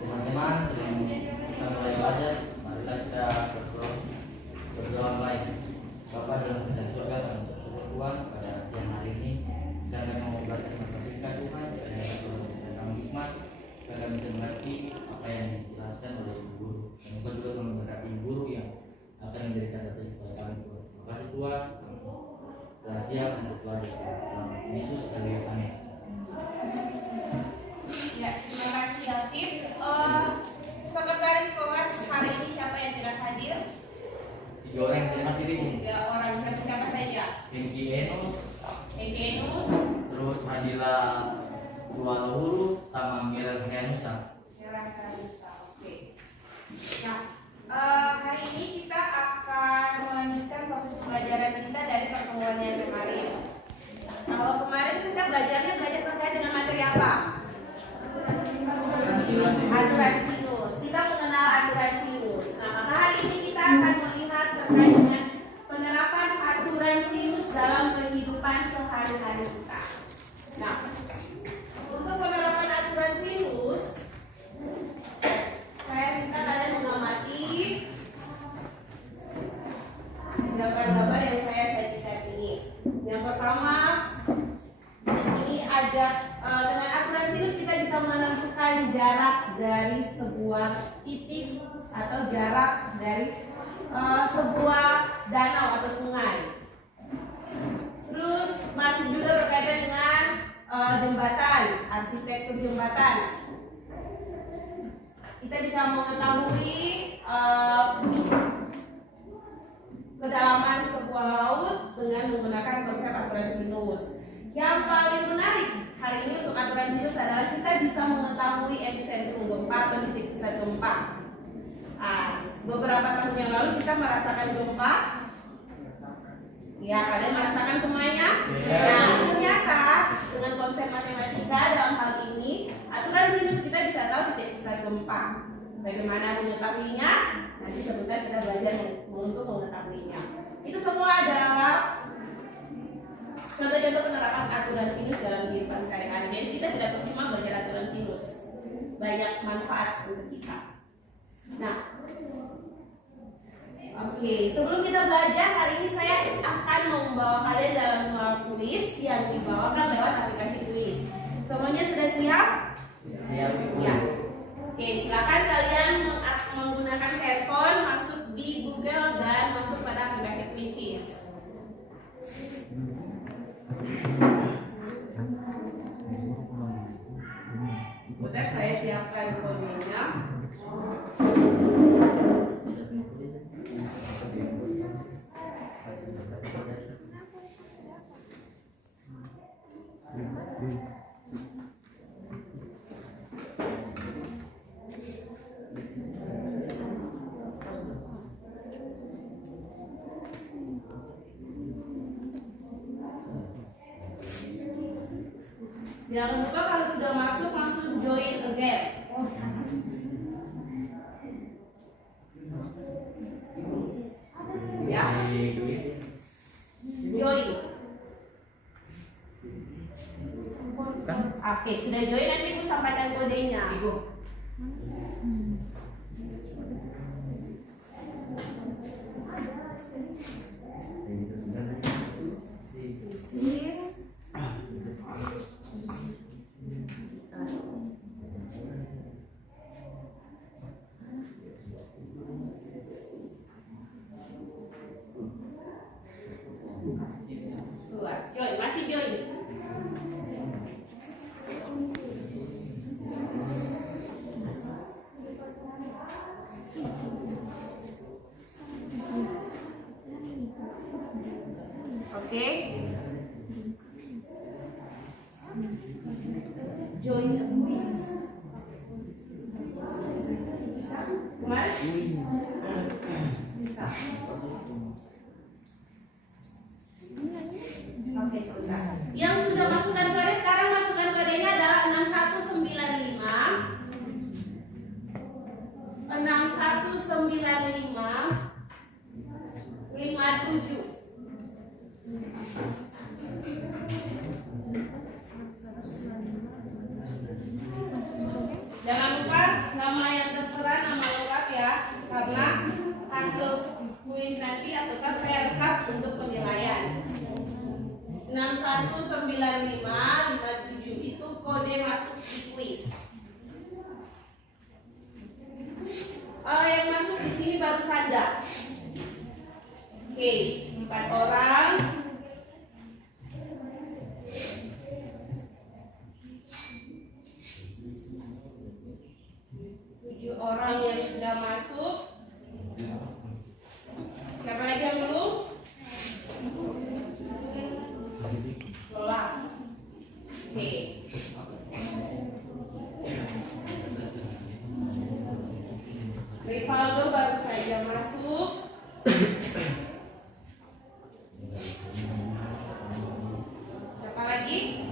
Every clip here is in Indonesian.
Teman-teman, sebelum kita mulai belajar, marilah kita berdoa online. Bapa dalam kerajaan surga, kami bersyukur Tuhan pada siang hari ini. Sekarang kami mau belajar matematika Tuhan, kiranya Tuhan memberikan kami hikmat, supaya kami bisa mengerti apa yang dijelaskan oleh ibu guru. Dan juga kami berkati ibu guru yang akan memberikan data kepada kami Tuhan. Terima kasih Tuhan, telah siap untuk belajar. Dalam Yesus, amin. Ya, terima kasih David. Sekretaris kelas hari ini siapa yang tidak hadir? 3 orang yang tidak hadir ini. 3 orang, siapa saja? Hengki Enus, terus Hadila Luhuru sama Mira Hrianusa. Oke. Nah, hari ini kita akan melanjutkan proses pembelajaran kita dari pertemuan yang kemarin. Kalau kemarin kita belajar terkait dengan materi apa? Aturan sinus. Kita mengenal aturan sinus. Nah, maka hari ini kita akan melihat terkait dengan penerapan aturan sinus dalam kehidupan sehari-hari kita. Nah, untuk penerapan aturan sinus, saya minta kalian mengamati gambar-gambar yang saya sajikan ini. Yang pertama, ini ada dengan aturan sinus kita bisa menentukan jarak dari sebuah titik atau jarak dari sebuah danau atau sungai. Terus masih juga berkaitan dengan jembatan, arsitektur jembatan. Kita bisa mengetahui kedalaman sebuah laut dengan menggunakan konsep aturan sinus. Yang paling menarik hari ini untuk aturan sinus adalah kita bisa mengetahui epicentrum gempa atau titik pusat gempa. Beberapa tahun yang lalu kita merasakan gempa. Ya, kalian merasakan semuanya? Nah, ternyata dengan konsep matematika dalam hal ini, aturan sinus kita bisa tahu titik pusat gempa. Bagaimana mengetahuinya? Nanti sebentar kita belajar untuk mengetahuinya. Itu semua adalah contoh-contoh penerapan aturan sinus dalam kehidupan sehari-hari. Jadi kita tidak cuma belajar aturan sinus, banyak manfaat untuk kita. Nah, oke, sebelum kita belajar hari ini saya akan membawa kalian dalam kuis yang dibawakan lewat aplikasi kuis. Semuanya sudah siap? Siap. Ya. Oke, silakan kalian menggunakan handphone, masuk di Google dan masuk pada aplikasi Quizzes. Sebentar saya siapkan kodenya. Jangan lupa kalau sudah masuk langsung join again. Ya, join. Oke, sudah join nanti Ibu sampaikan kodenya. Ibu. Join, masih join. Oke. Join the quiz. Bisa? Kemarin? Bisa. Oke, sebentar. Yang sudah masukkan kode sekarang masukkan kodenya adalah 6195 57. hasil kuis nanti ataukah saya rekap untuk penilaian. 619557 itu kode masuk di kuis. Yang masuk di sini baru Sanda. Oke, 4 orang. Orang yang sudah masuk. Siapa lagi yang belum? Lola. Oke. Rivaldo baru saja masuk. Siapa lagi?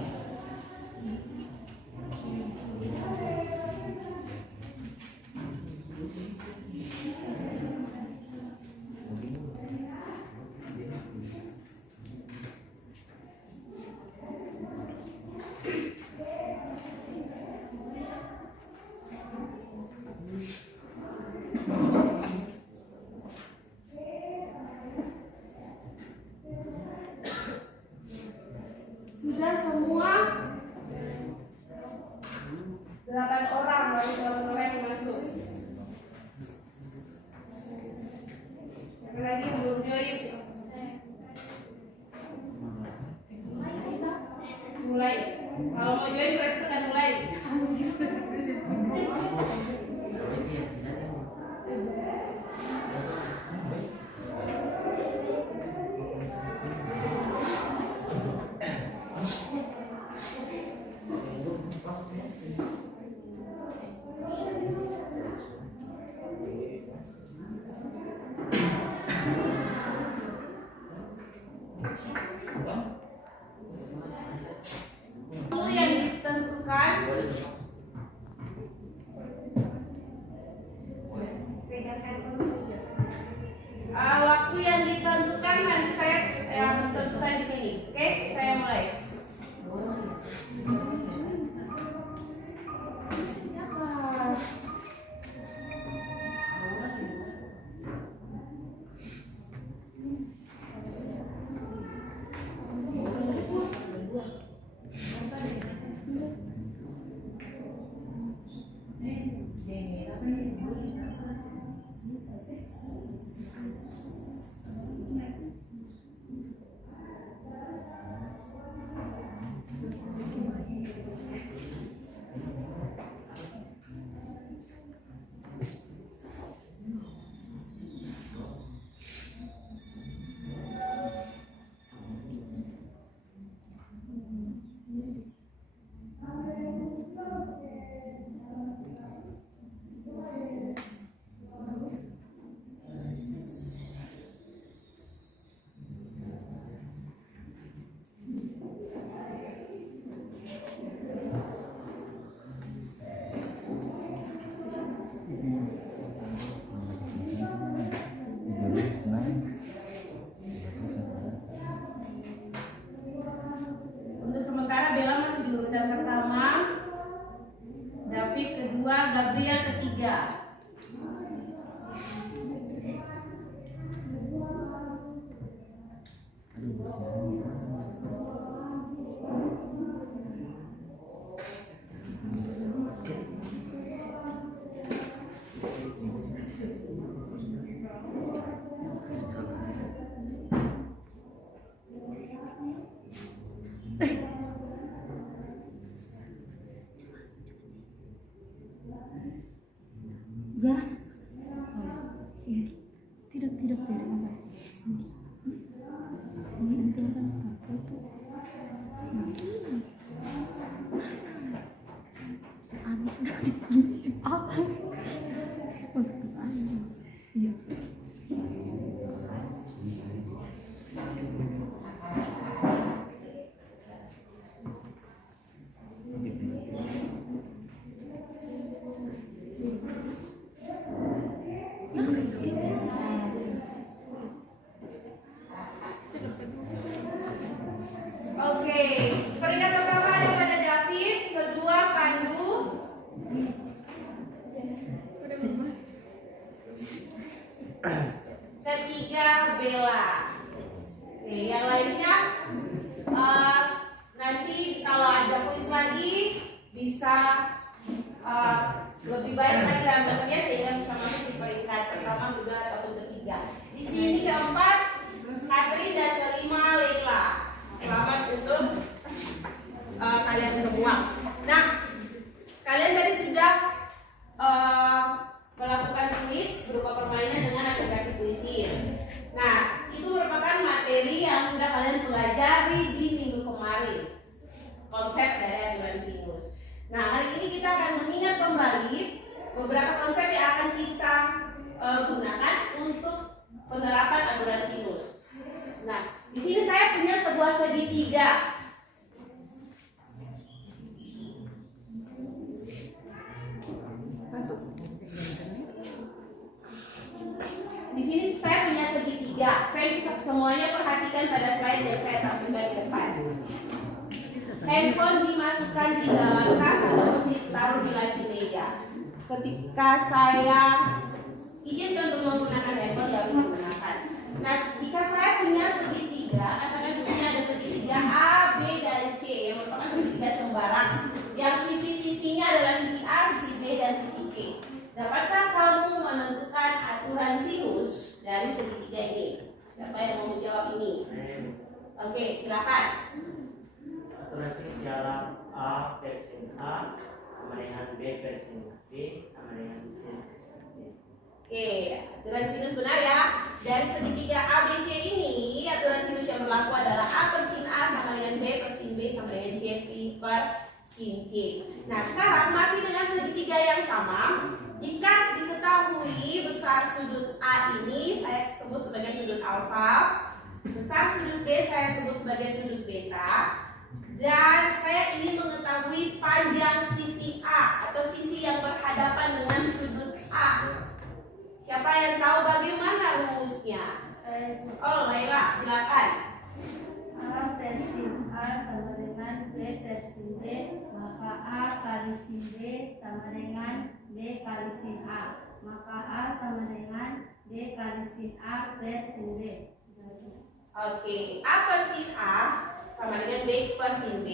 Sudah semua 8 orang baru orang yang masuk. Siapa lagi yang belum join? Mulai. Kalau mau join berarti tekan mulai. Waktu yang ditentukan waktu yang ditentukan nanti saya tentukan di sini. Oke, saya mulai. Untuk sementara Bella masih di urutan pertama, David kedua, Gabriel ketiga. Ya, sini. Tidak dari apa? Sini. Sini tinggal apa itu? Sini. Habis dari apa? Waktu habis. Iya. Oke, peringkat pertama daripada David, kedua Pandu, ketiga bela. Oke, yang lainnya nanti kalau ada kuis lagi bisa lebih baik lagi gambarnya sehingga bisa masuk di peringkat pertama, kedua ataupun ketiga. Di sini keempat Katri dan kelima Leila. Selamat untuk kalian semua. Nah, kalian tadi sudah melakukan kuis berupa permainan dengan aplikasi kuisis. Nah, itu merupakan materi yang sudah kalian pelajari di minggu kemarin. Konsep dari aturan sinus. Nah, hari ini kita akan mengingat kembali beberapa konsep yang akan kita gunakan untuk penerapan aturan sinus. Nah, di sini saya punya sebuah segitiga. Masuk. Di sini saya punya segitiga. Saya bisa semuanya perhatikan pada slide yang saya tampilkan di depan. Handphone dimasukkan di dalam tas atau ditaruh di laci meja. Ketika saya izinkan untuk menggunakan handphone baru digunakan. Nah, jika saya punya segitiga, katakan di sini ada segitiga A, B, dan C yang merupakan segitiga sembarang. Yang sisi-sisinya adalah sisi A, sisi B, dan sisi C. Dapatkah kamu menentukan aturan sinus dari segitiga ini? Siapa yang mau menjawab ini? Oke, silakan. Aturan sinus ialah A per sin A sama dengan B per sin B sama dengan sin C. Oke, aturan sinus benar ya. Dari segitiga A, B, C ini, aturan sinus yang berlaku adalah A per sin A sama dengan B per sin B sama dengan C per sin C. Nah, sekarang masih dengan segitiga yang sama. Jika diketahui besar sudut A ini saya sebut sebagai sudut alfa, besar sudut B saya sebut sebagai sudut beta, dan saya ingin mengetahui panjang sisi A atau sisi yang berhadapan dengan sudut A. Siapa yang tahu bagaimana rumusnya? Oh, Laila, silakan. A per sin A sama dengan B per sin B, maka A kali sin B sama dengan B kali sin A, maka A sama dengan B kali sin A per sin B. Oke, A per sin A sama dengan B per sin B.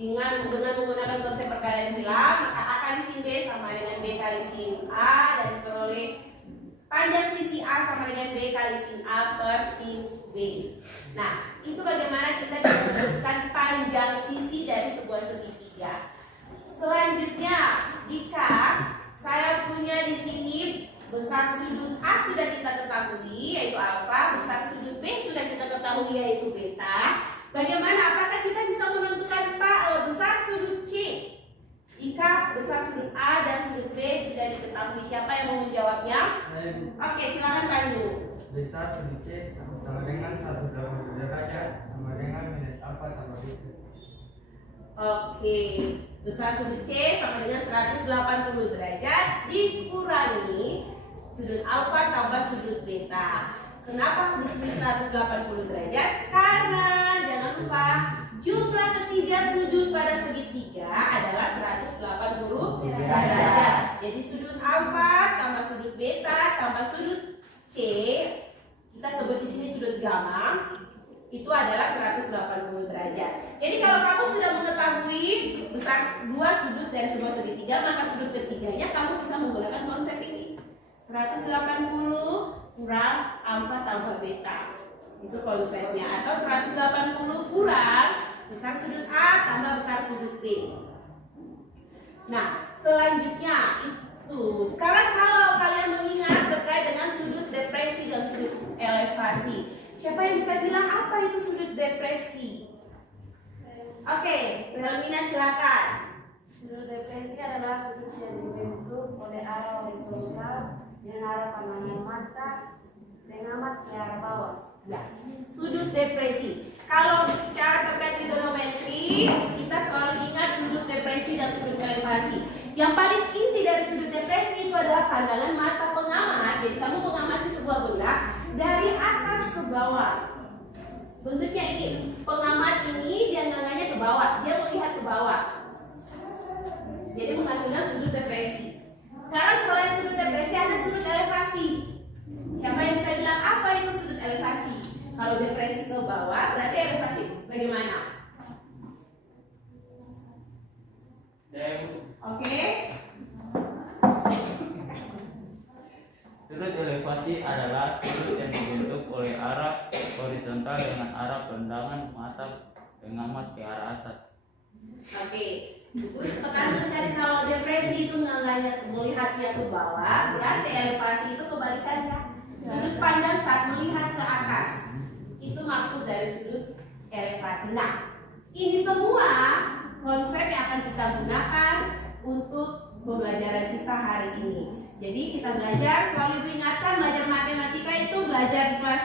Dengan menggunakan konsep perkalian silang, maka A kali sin B sama dengan B kali sin A, dan diperoleh panjang sisi A sama dengan B kali sin A per sin B. Nah, itu bagaimana kita bisa menentukan panjang sisi dari sebuah segitiga. Selanjutnya, jika saya punya di sini besar sudut A sudah kita ketahui yaitu alfa, besar sudut B sudah kita ketahui yaitu beta. Bagaimana? Apakah kita bisa menentukan besar sudut C? Jika besar sudut A dan sudut B sudah diketahui, siapa yang mau menjawabnya? Oke, silakan Pandu. Besar sudut C sama dengan 180 derajat sama dengan minus alfa tambah beta. Oke, besar sudut C sama dengan 180 derajat dikurangi sudut alfa tambah sudut beta. Kenapa di sini 180 derajat? Karena jangan lupa jumlah ketiga sudut pada segitiga adalah 180 derajat. Jadi sudut alfa tambah sudut beta tambah sudut C, kita sebut di sini sudut gamma, itu adalah 180 derajat. Jadi kalau kamu sudah mengetahui besar dua sudut dari sebuah segitiga, maka sudut ketiganya kamu bisa menggunakan konsep ini. 180 kurang alfa tambah beta. Itu konsepnya. Atau 180 kurang besar sudut A tambah besar sudut B. Nah, selanjutnya itu. Sekarang kalau kalian mengingat terkait dengan sudut depresi dan sudut elevasi. Siapa yang bisa bilang apa itu sudut depresi? Oke, Relmina silakan. Sudut depresi adalah sudut yang dibentuk oleh arah horizontal dengan arah pandangan mata mengamat ke arah bawah. Ya, sudut depresi. Kalau bicara terkait trigonometri, kita selalu ingat sudut depresi dan sudut elevasi. Yang paling inti dari sudut depresi itu adalah pandangan mata pengamat. Jadi kamu mengamati sebuah benda dari atas ke bawah. Bentuknya ini, pengamat ini dia nengahnya ke bawah, dia melihat ke bawah. Jadi menghasilkan sudut depresi. Sekarang selain sudut depresi ada sudut elevasi. Kalau depresi ke bawah berarti elevasi bagaimana? Oke. Sudut elevasi adalah sudut yang dibentuk oleh arah horizontal dengan arah pandangan mata pengamat ke arah atas. Oke. Terus tekan mencari kalau depresi itu melihat dia ke bawah, berarti elevasi itu kebalikannya. Sudut pandang saat melihat ke atas. Itu maksud dari sudut elevasi. Nah, ini semua konsep yang akan kita gunakan untuk pembelajaran kita hari ini. Jadi kita belajar, selalu diingatkan belajar matematika itu belajar di kelas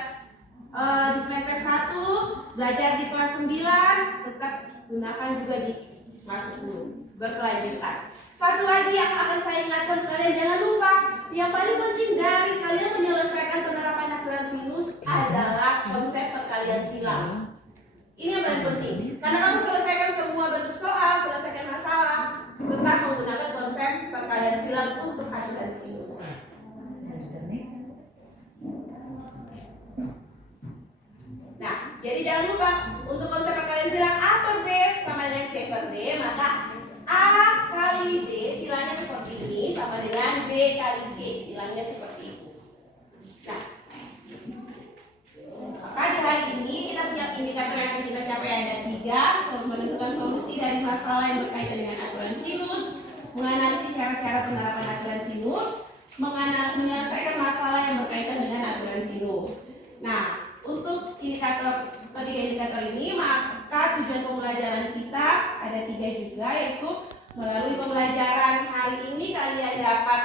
di semester 1, belajar di kelas 9, tetap gunakan juga di kelas 10 berkelanjutan. Satu lagi yang akan saya ingatkan kalian, jangan lupa yang paling penting dari kalian menyelesaikan penerapan aturan sinus adalah konsep perkalian silang. Ini yang paling penting. Karena kamu selesaikan semua bentuk soal, selesaikan masalah, tetap menggunakan konsep perkalian silang untuk aturan sinus. Nah, jadi jangan lupa untuk konsep perkalian silang A per B sama dengan C per D, maka A kali D silangnya seperti ini sama dengan B kali C silangnya seperti itu. Nah, maka di hari ini kita punya indikator yang akan kita capai ada 3, menentukan solusi dari masalah yang berkaitan dengan aturan sinus, menganalisis cara-cara penerapan aturan sinus, menyelesaikan masalah yang berkaitan dengan aturan sinus. Nah, untuk ketiga indikator ini, maka tujuan pembelajaran kita ada 3 juga, yaitu melalui pembelajaran hari ini kalian dapat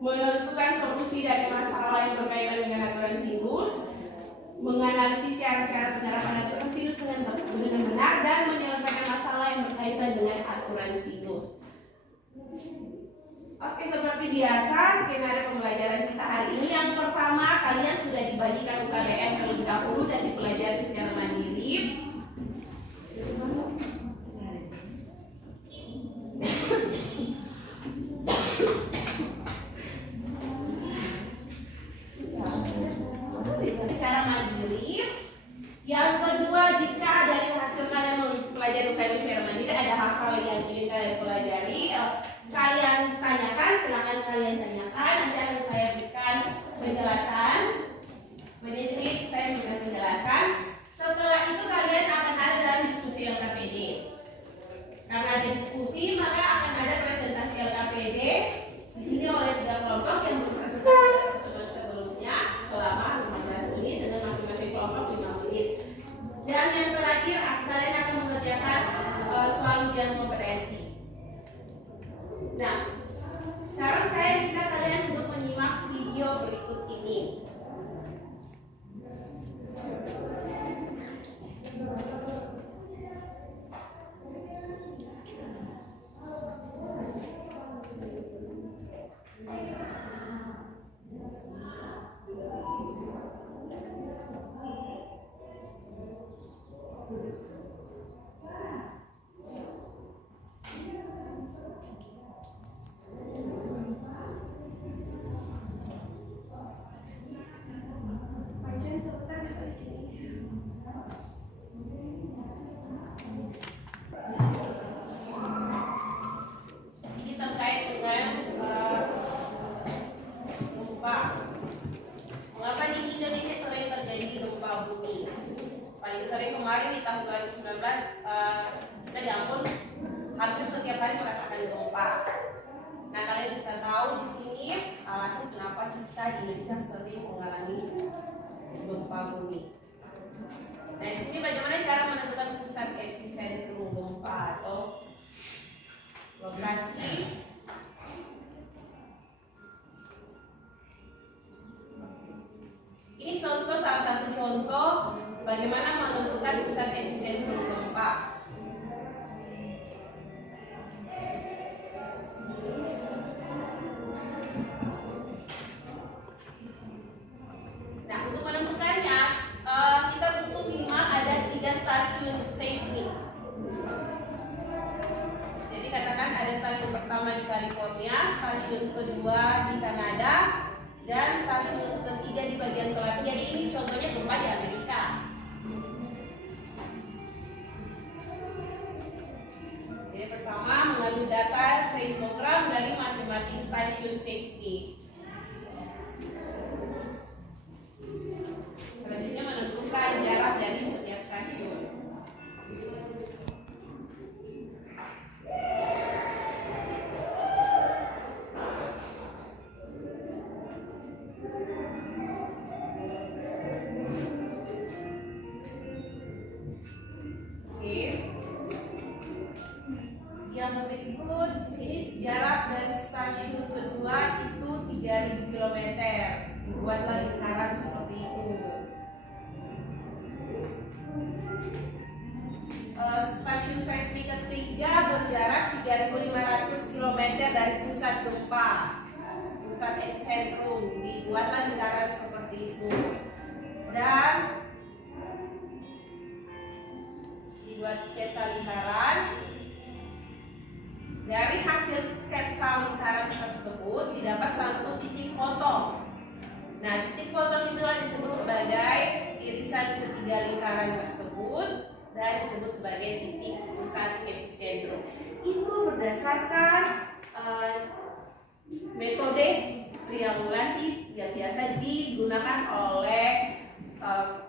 menentukan solusi dari masalah yang berkaitan dengan aturan sinus, menganalisis cara-cara penerapan aturan sinus dengan benar dan menyelesaikan masalah yang berkaitan dengan aturan sinus. Oke, seperti biasa skenario pembelajaran kita hari ini, yang pertama kalian sudah dibagikan UKBM terlebih dahulu dan dipelajari secara mandiri. Secara mandiri. Yang kedua, jika dari hasil kalian mempelajari UKBM secara mandiri ada hal-hal yang ingin kalian pelajari, kalian tanyakan, silakan kalian tanyakan. Nanti akan saya berikan penjelasan. Menit-menit saya berikan penjelasan. Setelah itu kalian akan ada dalam diskusi LKPD. Karena ada diskusi, maka akan ada presentasi LKPD. Di sini oleh 3 kelompok yang berpresentasi pada pertemuan sebelumnya selama 15 menit dengan masing-masing kelompok 5 menit. Dan yang terakhir, kalian akan mengerjakan soal ujian kompetensi. Nah, sekarang saya minta kalian untuk menyimak video berikut ini. Paling sering kemarin di tahun 2019 kita diampun hampir setiap hari merasakan gempa. Nah, kalian bisa tahu di sini alasan kenapa kita di Indonesia sering mengalami gempa bumi. Nah, di sini bagaimana cara menentukan pusat epicentrum gempa atau lokasi. Ini contoh, salah satu contoh bagaimana menentukan pusat epicentrum gempa. Nah, untuk menentukannya kita butuh minimal ada 3 stasiun seismik. Jadi katakan ada stasiun pertama di California, stasiun kedua di Kanada, dan stasiun ketiga di bagian selatan. Jadi ini contohnya gempa di Amerika. stasiun CSI. Selanjutnya menentukan jarak dari setiap stasiun. Yang berikut di sini jarak dari stasiun kedua itu 3000 km. Dibuatlah lingkaran seperti itu. Stasiun seismik ketiga berjarak 3500 km dari pusat gempa, pusat epicentrum. Dibuatlah lingkaran seperti itu. Dan dibuat sketsa lingkaran. Dari hasil sketsa lingkaran tersebut didapat satu titik potong. Nah, titik potong itulah disebut sebagai irisan ketiga lingkaran tersebut dan disebut sebagai titik pusat epicentrum. Itu berdasarkan metode triangulasi yang biasa digunakan oleh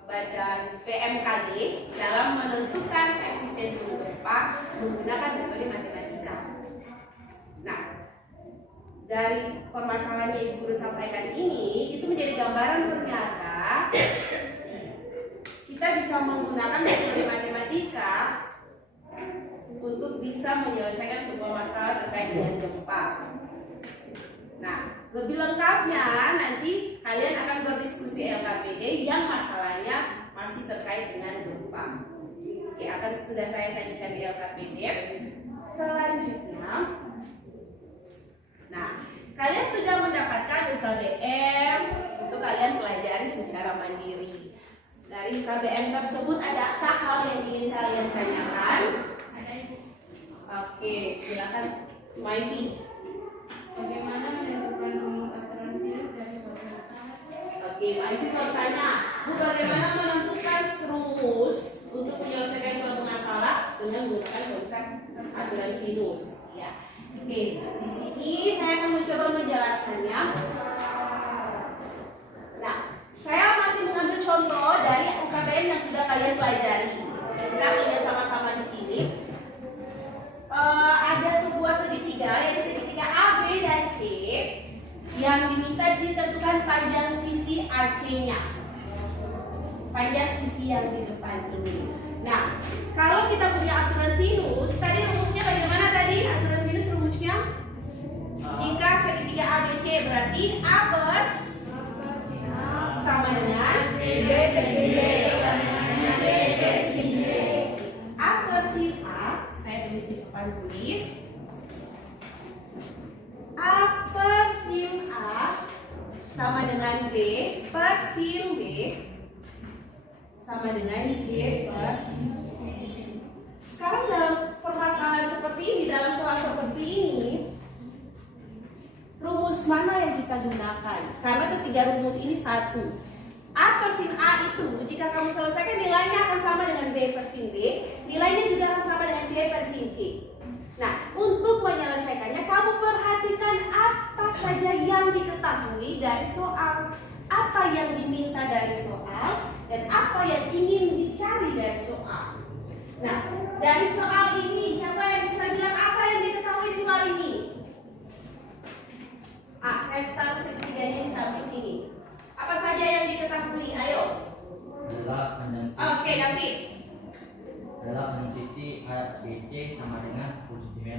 badan BMKG dalam menentukan epicentrum gempa menggunakan metode matematika. Nah, dari permasalahan yang Ibu Guru sampaikan ini, itu menjadi gambaran ternyata kita bisa menggunakan metode matematika untuk bisa menyelesaikan sebuah masalah terkait dengan gempa. Nah, lebih lengkapnya nanti kalian akan berdiskusi LKPD yang masalahnya masih terkait dengan gempa. Oke, akan sudah saya sajikan di LKPD. Selanjutnya, nah, kalian sudah mendapatkan UKBM untuk kalian pelajari secara mandiri. Dari UKBM tersebut adakah hal yang ingin kalian tanyakan? Ada Ibu. Oke, silakan Maifi. Bagaimana menentukan rumus aturan hidup dari suatu masalah? Oke, Maifi bertanya, Bu, bagaimana menentukan rumus untuk menyelesaikan suatu masalah dengan menggunakan konsep aturan sinus? Ya. Oke, di sini saya akan mencoba menjelaskannya. Nah, saya masih mengambil contoh dari UKBM yang sudah kalian pelajari. Kita lihat sama-sama di sini. Ada sebuah segitiga, yaitu segitiga AB dan C, yang diminta ditentukan panjang sisi AC-nya. Panjang sisi yang di depan ini. Nah, kalau kita punya aturan sinus, tadi rumusnya bagaimana tadi? Aturan sinus rumusnya? Jika segitiga ABC berarti A per sama dengan B per sin B. A per sin A, saya tulis di depan tulis. A per sin A sama dengan B per sin B sama dengan J per. Sekarang dalam permasalahan seperti ini, dalam soal seperti ini, rumus mana yang kita gunakan? Karena ketiga rumus ini satu. A per sin A itu, jika kamu selesaikan nilainya akan sama dengan B per sin B, nilainya juga akan sama dengan J per sin C. Nah, untuk menyelesaikannya, kamu perhatikan apa saja yang diketahui dari soal, apa yang diminta dari soal, dan apa yang ingin dicari dari soal. Nah, dari soal ini, siapa yang bisa bilang apa yang diketahui di soal ini? Saya taruh segitiganya di samping sini. Apa saja yang diketahui? Ayo. Adalah panjang sisi. Oke, David. Adalah panjang sisi ABC sama dengan 10 cm.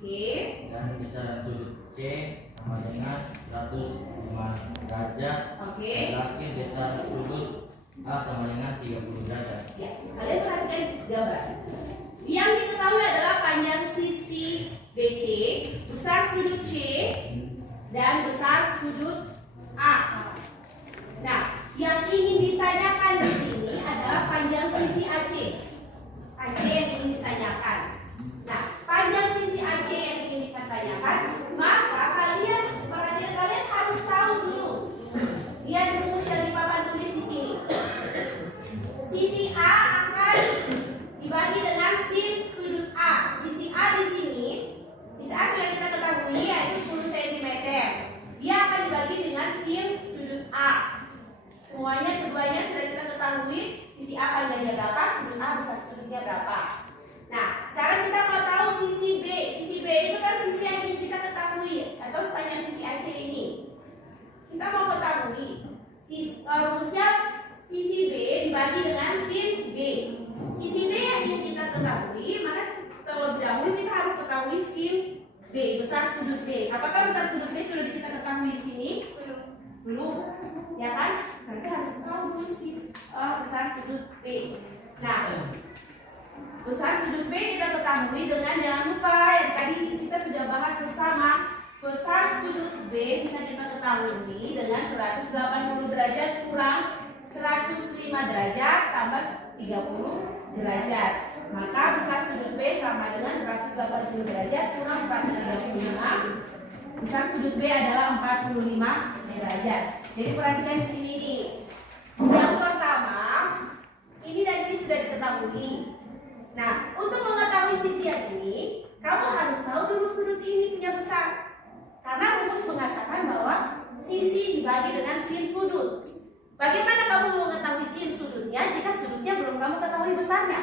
Oke. Dan besaran sudut C sama dengan 105 derajat. Oke. Laki besaran sudut A sama dengan 30 derajat. Ya, kalian perhatikan gambar. Yang diketahui adalah panjang sisi BC, besar sudut C, dan besar sudut A. Nah, yang ingin ditanyakan di sini adalah panjang sisi AC. AC yang ingin ditanyakan. Nah, panjang sisi AC yang ingin ditanyakan, maka kalian perhatikan, kalian harus tahu dulu. Lihat rumus yang dipapan tulis di sini. Sisi A akan dibagi dengan sin sudut A. Sisi A di sini, sisi A sudah kita ketahui yaitu 10 cm. ketahui sisi A panjangnya berapa, sudut A besar sudutnya berapa. Nah, sekarang kita mau tahu sisi B. Sisi B itu kan sisi yang ingin kita ketahui atau sepanjang sisi AC ini. Kita mau ketahui rumusnya sisi B dibagi dengan sin B. Sisi B yang ingin kita ketahui, maka terlebih dahulu kita harus ketahui sin B, besar sudut B. Apakah besar sudut B sudah kita ketahui di sini? Belum, ya kan? Nanti harus tahu dulu besar sudut B. Nah, besar sudut B kita ketahui dengan, jangan lupa yang tadi kita sudah bahas bersama, besar sudut B bisa kita ketahui dengan 180 derajat kurang 105 derajat tambah 30 derajat. Maka besar sudut B sama dengan 180 derajat kurang 135. Besar sudut B adalah 45 derajat. Jadi perhatikan di sini nih. Yang pertama, ini dan ini sudah diketahui. Nah, untuk mengetahui sisi yang ini, kamu harus tahu dulu sudut ini punya besar. Karena rumus mengatakan bahwa sisi dibagi dengan sin sudut. Bagaimana kamu mengetahui sin sudutnya jika sudutnya belum kamu ketahui besarnya?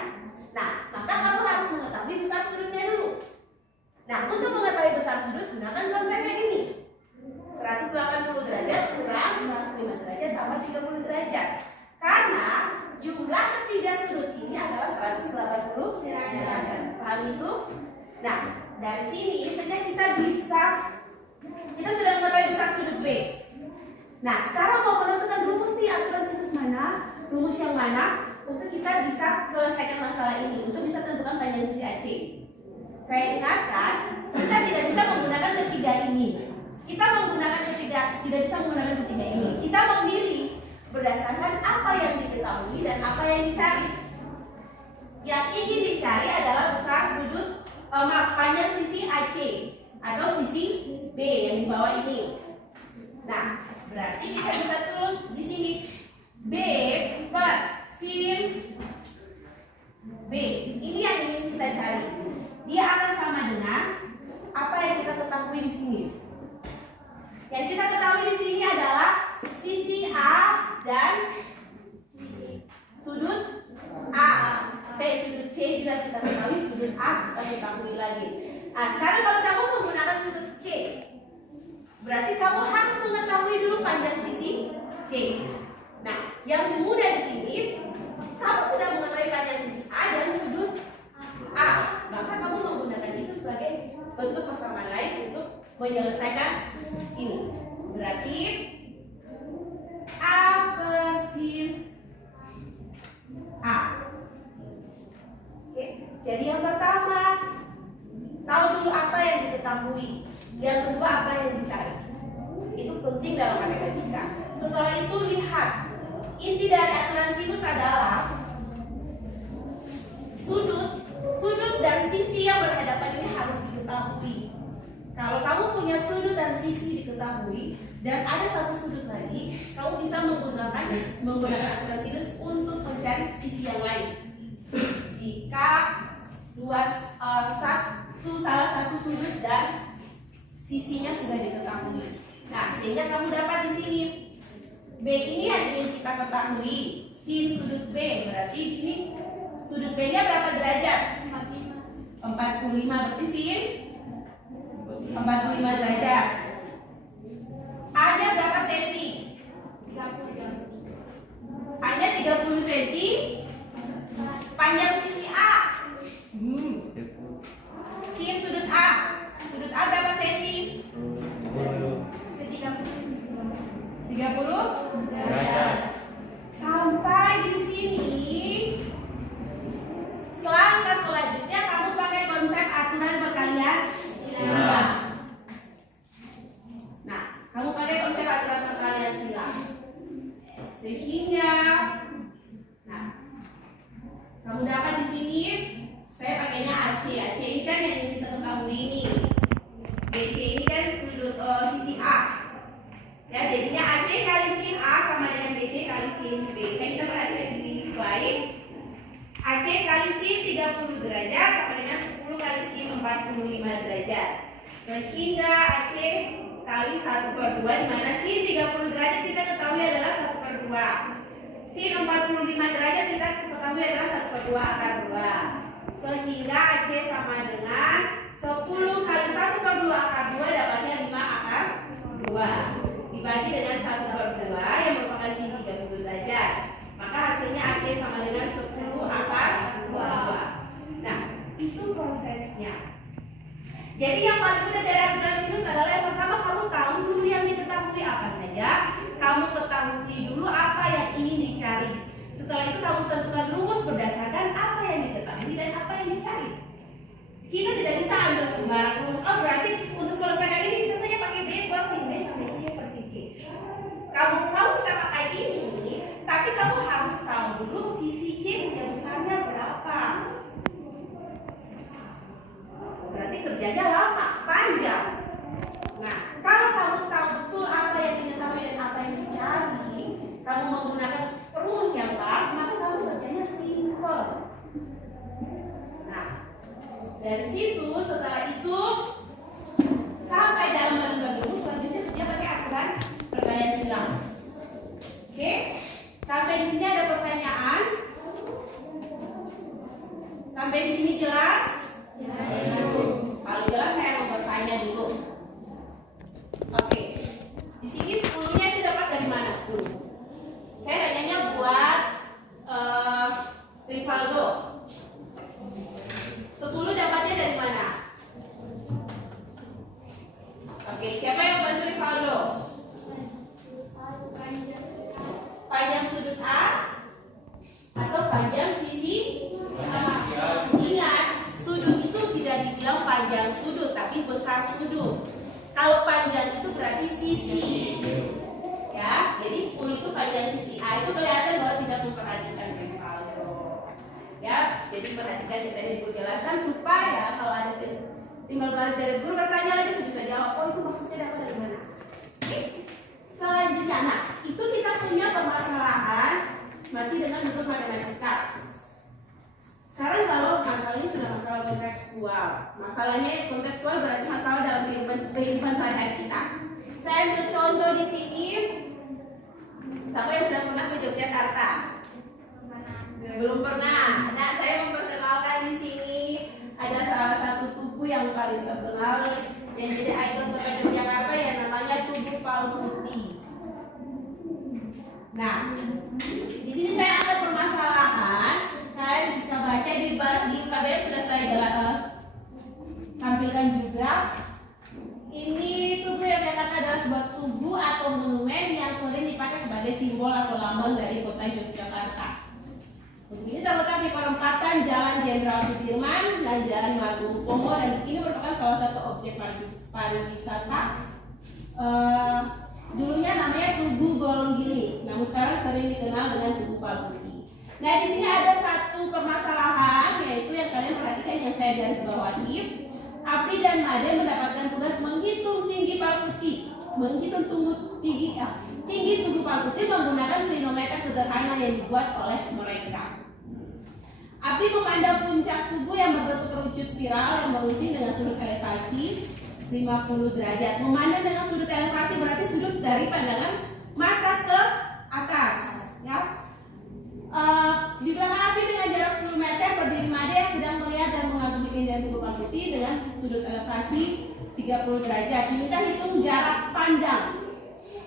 Nah, maka kamu harus mengetahui besar sudutnya dulu. Nah, untuk mengetahui besar sudut, gunakan konsep yang ini. 180 derajat kurang 105 derajat tambah 30 derajat. Karena jumlah ketiga sudut ini adalah 180 derajat. Paham itu? Nah, dari sini sebenarnya kita sudah mengetahui besar sudut B. Nah, sekarang mau menentukan rumus nih, aturan sinus mana, rumus yang mana untuk kita bisa selesaikan masalah ini, untuk bisa tentukan panjang sisi AC. Saya ingatkan, kita tidak bisa menggunakan ketiga ini. Tidak bisa menggunakan ketiga ini. Kita memilih berdasarkan apa yang diketahui dan apa yang dicari. Yang ingin dicari adalah besar sudut panjang sisi AC atau sisi B yang di bawah ini. Nah, berarti kita bisa tulis di sini B per sin B. Ini yang ingin kita cari. Dia akan sama dengan apa yang kita ketahui di sini. Yang kita ketahui di sini adalah sisi A dan sudut A. Sudut C juga kita ketahui, sudut A kita ketahui lagi. Nah, sekarang kalau kamu menggunakan sudut C, berarti kamu harus mengetahui dulu panjang sisi C. Nah, yang mudah di sini, kamu sudah mengetahui panjang sisi A dan sudut A, maka kamu menggunakan itu sebagai bentuk persamaan lain untuk menyelesaikan ini. Berarti A per sin A. Oke, jadi yang pertama, tahu dulu apa yang diketahui. Yang kedua, apa yang dicari. Itu penting dalam matematika. Setelah itu lihat, inti dari aturan sinus adalah sudut dan sisi yang berhadapan ini harus diketahui. Kalau kamu punya sudut dan sisi diketahui dan ada satu sudut lagi, kamu bisa menggunakan aturan sinus untuk mencari sisi yang lain. Jika salah satu sudut dan sisinya sudah diketahui. Nah, sehingga kamu dapat di sini B ini yang ingin kita ketahui, sin sudut B. Berarti di sini sudut B-nya berapa derajat? 45. Berarti sin 45 derajat. A-nya berapa senti? 30. A-nya 30 senti. Panjang sisi A. Sin sudut A. Sudut A berapa senti? 30 derajat. Sampai di sini. Selangkah selanjutnya kamu pakai konsep aturan perkalian silang. Nah, kamu pakai konsep aturan perkalian silang. Sehingga kamu dapat di sini, saya pakainya AC. AC ini kan yang ingin kita ketahui ini. BC ini kan sudut sisi A. Ya, jadinya AC kali sin A sama dengan BC kali sin B. Saya kita perhatikan di slide. AC kali sin 30 derajat sama dengan 10 kali sin 45 derajat. Sehingga AC kali 1/2, di mana sin 30 derajat kita ketahui adalah 1/2. sin 45 derajat kita ketahui adalah 1/2 akar 2. Sehingga AC sama dengan 10 kali 1/2 akar 2 dapatnya 5 akar 2 dibagi dengan 1/2 yang merupakan sin 30 derajat. Maka hasilnya AC sama dengan 10 akar 2. Nah, itu prosesnya. Jadi yang paling mudah dari aturan sinus adalah yang pertama, kamu tahu dulu yang diketahui apa saja. Kamu ketahui dulu apa yang ingin dicari. Setelah itu kamu tentukan rumus berdasarkan apa yang diketahui dan apa yang dicari. Kita tidak bisa ambil sembarang rumus. Oh, berarti untuk selesaikan ini bisa saja pakai B per sin B sampai C per sin C. Kamu bisa pakai ini, tapi kamu harus tahu dulu sisi C yang besarnya berapa. Berarti kerjanya lama, panjang. Nah, kalau kamu tahu betul apa yang diketahui dan apa yang dicari, kamu menggunakan rumus yang pas, maka kamu kerjanya simple. Nah, dari situ setelah itu sampai dalam menentukan rumus, selanjutnya dia pakai aturan pergalian silang. Oke, sampai di sini ada pertanyaan. Sampai di sini jelas? Paling jelas saya mau bertanya dulu. Oke, di sini 10-nya itu dapat dari mana 10? Saya tanyanya buat Rivaldo. 10 dapatnya dari mana? Oke, siapa yang bantu Rivaldo? Panjang sudut A atau panjang sisi A? Ingat, sudut itu tidak dibilang panjang sudut, tapi besar sudut. Kalau panjang itu berarti sisi. Ya, jadi 10 itu panjang sisi A. Itu kelihatan bahwa tidak memperhatikan Rivaldo. Ya, jadi perhatikan yang tadi Ibu jelaskan supaya kalau ada timbal balik dari guru bertanya lagi bisa jawab. Oh, itu maksudnya dapat dari mana? Oke. Selanjutnya, nah itu kita punya permasalahan masih dengan bentuk matematika. Sekarang kalau masalah ini sudah masalah kontekstual. Masalahnya kontekstual berarti masalah dalam kehidupan sehari-hari kita. Saya ambil contoh di sini. Siapa yang sudah pernah ke Yogyakarta? Belum pernah. Nah, saya memperkenalkan di sini ada salah satu tugu yang paling terkenal yang jadi ikon kota Yogyakarta yang namanya Tugu Palputi. Nah, di sini saya ada permasalahan. Kalian bisa baca di KBM sudah saya tampilkan juga. Ini tugu yang dikatakan adalah sebuah tugu atau monumen yang sering dipakai sebagai simbol atau lambang dari kota Yogyakarta. Tugu ini terletak di perempatan Jalan Jenderal Sudirman dan Jalan Margopomo dan ini merupakan salah satu objek pariwisata. Dulunya namanya Tugu Golonggiling, namun sekarang sering dikenal dengan Tugu Palputi. Nah, di sini ada satu permasalahan yaitu yang kalian perhatikan yang saya garis bawahi. Abdi dan Made mendapatkan tugas menghitung tinggi Palputi, menghitung tinggi Tugu Palputi menggunakan klinometer sederhana yang dibuat oleh mereka. Abdi memandang puncak tugu yang berbentuk kerucut spiral yang meruncing dengan sudut elevasi 50 derajat. Memandang dengan sudut elevasi berarti sudut dari pandangan mata ke atas, ya. Di belakang Abdi dengan jarak 10 meter berdiri Made yang sedang melihat dan mengagumi keindahan Tugu Palputi dengan sudut elevasi 30 derajat. Kita hitung jarak pandang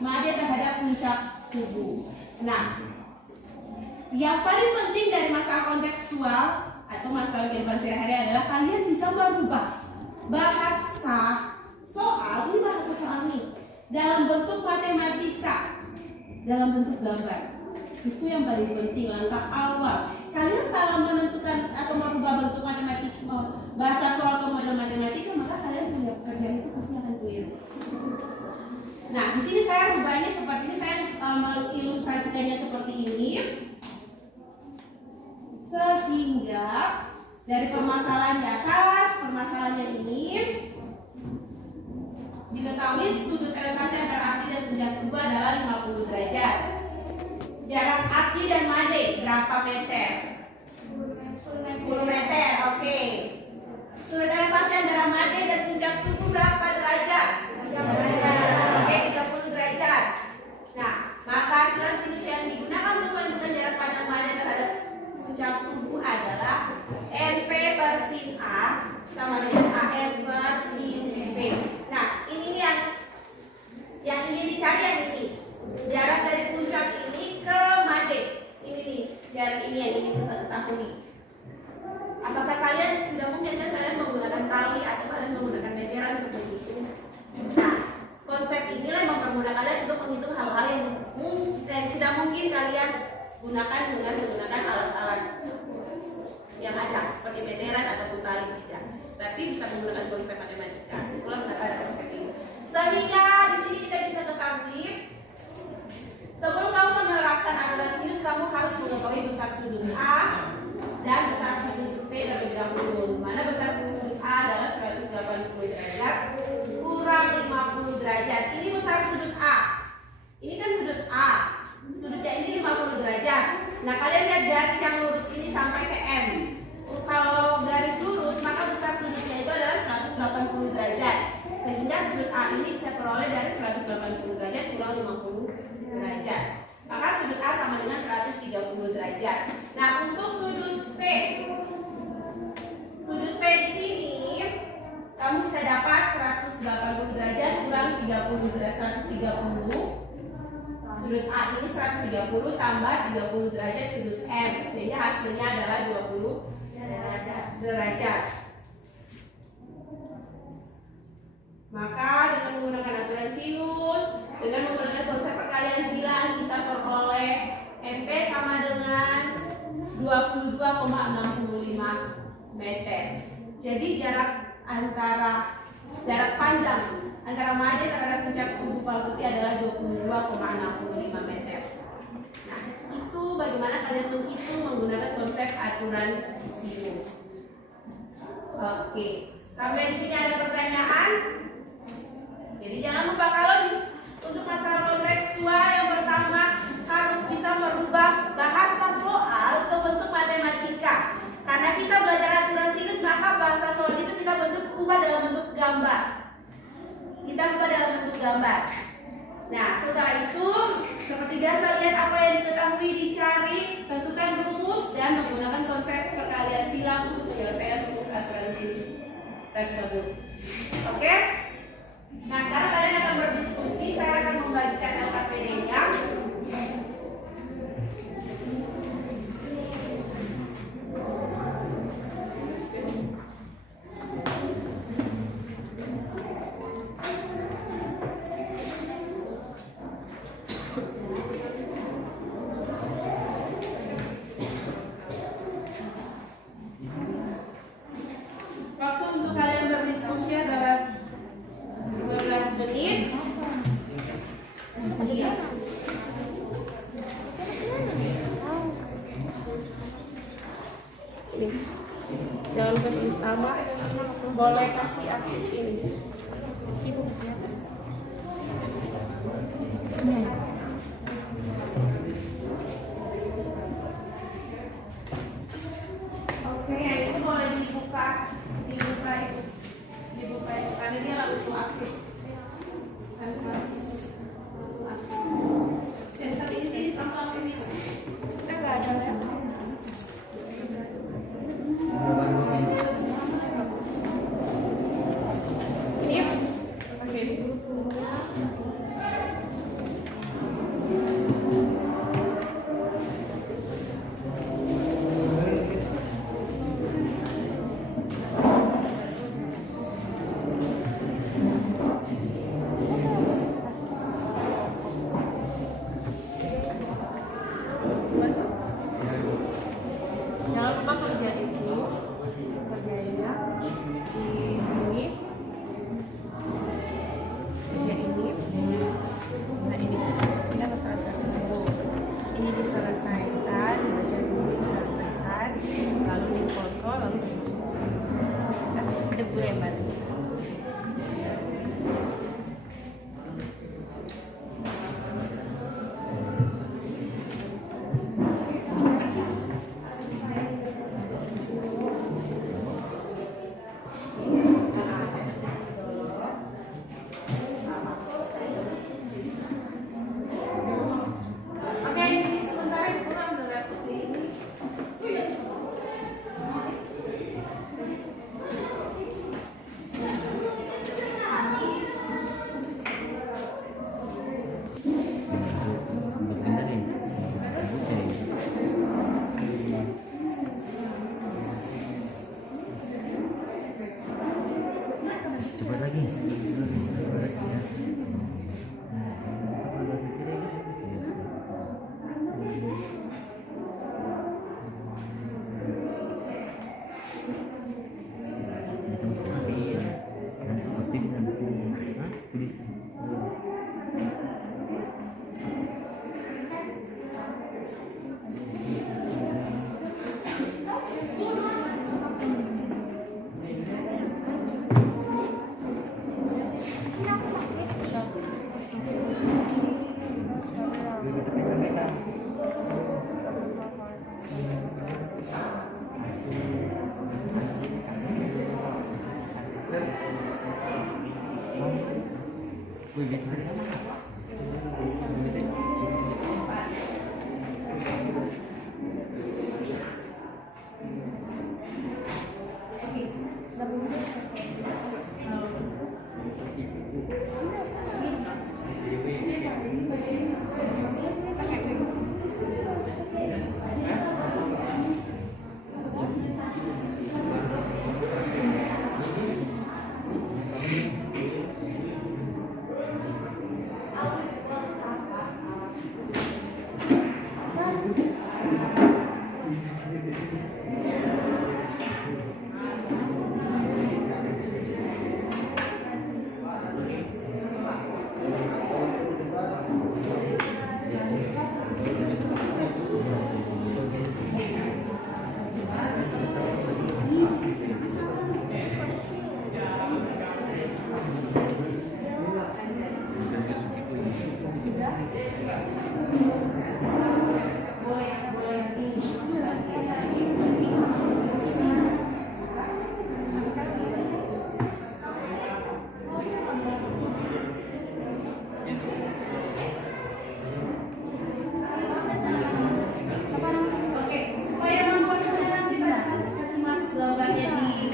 Made terhadap puncak tugu. Nah, yang paling penting dari masalah kontekstual atau masalah kehidupan sehari-hari adalah kalian bisa merubah bahasa soal ini dalam bentuk matematika, dalam bentuk gambar. Itu yang paling penting, langkah awal. Kalian salah menentukan atau merubah bentuk matematika, bahasa soal ke model matematika, maka kalian punya pekerjaan itu pasti akan keliru. Nah, di sini saya rubahnya seperti ini, saya mengilustrasikannya seperti ini. Sehingga dari permasalahan di atas, permasalahan yang ini diketahui sudut elevasi antara Abdi dan puncak tugu adalah 50 derajat. Jarak Abdi dan Made berapa meter? 10 meter, oke. Sudut elevasi antara Made dan puncak tugu berapa derajat? 30 derajat. Nah, maka aturan sinus yang digunakan untuk menentukan puncak tubuh adalah NP per sin A sama dengan AR per sin B. Nah, ini nih yang ingin dicari, yang ini. Jarak dari puncak ini ke Made. Ini nih, jarak ini yang ingin kita ketahui. Apakah kalian tidak mungkin kan kalian menggunakan tali atau kalian menggunakan meteran untuk menghitung? Nah, konsep inilah yang mempermudah kalian untuk menghitung hal-hal yang tidak mungkin kalian gunakan dengan menggunakan alat-alat yang ada seperti meteran ataupun tali, tidak. Tapi bisa menggunakan konsep matematika. Itulah kenapa ada konsep ini. Sehingga di sini kita bisa ketahui, sebelum kamu menerapkan aturan sinus, kamu harus mengetahui besar sudut A dan besar sudut P terlebih dahulu. Mana besar sudut A adalah 180 derajat kurang 50 derajat. Ini besar sudut A. Ini kan sudut A. Sudutnya ini 50 derajat. Nah, kalian lihat garis yang lurus ini sampai ke M. Kalau garis lurus, maka besar sudutnya itu adalah 180 derajat. Sehingga sudut A ini bisa peroleh dari 180 derajat kurang 50 derajat. Maka sudut A sama dengan 130 derajat. Nah, untuk sudut P. Sudut P di sini kamu bisa dapat 180 derajat kurang 30 derajat, 130. Sudut A ini 130 tambah 30 derajat sudut M, sehingga hasilnya adalah 20 derajat. Maka dengan menggunakan aturan sinus, dengan menggunakan konsep perkalian silang, kita peroleh MP sama dengan 22,65 meter. Jadi jarak pandang antara Made terhadap puncak tubuh Palputih adalah 22,65 meter. Nah, itu bagaimana kalian menghitung menggunakan konsep aturan sinus. Oke, sampai di sini ada pertanyaan? Jadi jangan lupa, kalau untuk masalah kontekstual yang pertama harus bisa merubah bahasa soal ke bentuk matematika. Karena kita belajar aturan sinus, maka bahasa soal itu kita ubah dalam bentuk gambar. Nah, setelah itu seperti biasa, lihat apa yang diketahui dicari, tentukan rumus dan menggunakan konsep perkalian silang untuk menyelesaikan rumus aturan sinus tersebut. Oke? Nah, sekarang kalian akan berdiskusi. Saya akan membagikan LKPD-nya. Waktu untuk kalian berdiskusi adalah 15 menit. Iya. Ini. Jangan tulis nama, boleh kasih aktif ini. Ibu siapa? Oke, yang itu boleh dibuka itu, karena dia langsung aktif. Langsung aktif. Dan saat ini langsung aktif itu. Kita nggak ada laptop. Ini, oke. Oke, supaya mempermudah nanti pada saat kasih masuk gambarnya di